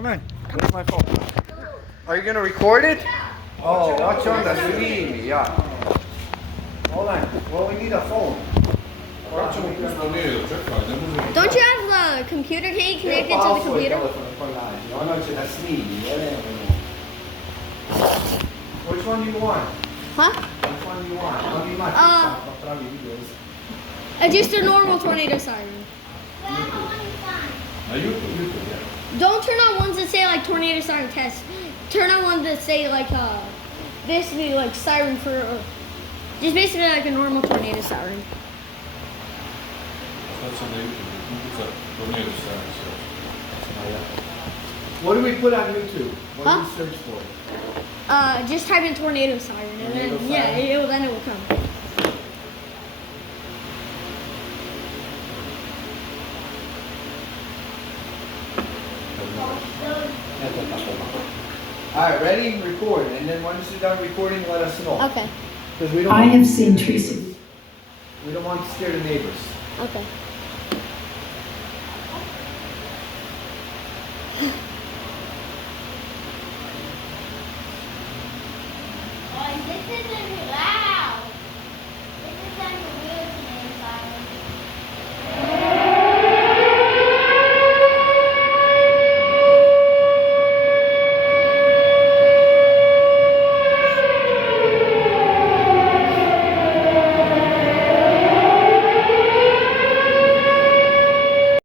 Come on. Where's my phone? Are you gonna record it? Oh, watch on the screen. Yeah. Hold on. Well, we need a phone. Don't you have the computer? Can you connect it to the computer? Which one do you want? Huh? Which one do you want? Just a normal tornado siren. Don't turn on ones that say like tornado siren test. Turn on ones that say like basically like siren for just basically like a normal tornado siren. What do we put on YouTube? What do we search for? Just type in tornado siren and then yeah, then it will come. Alright, ready? Record. And then once you're done recording, let us know. Okay. Because we don't I have seen Tracy. We don't want to scare the neighbors. Okay. Oh, this is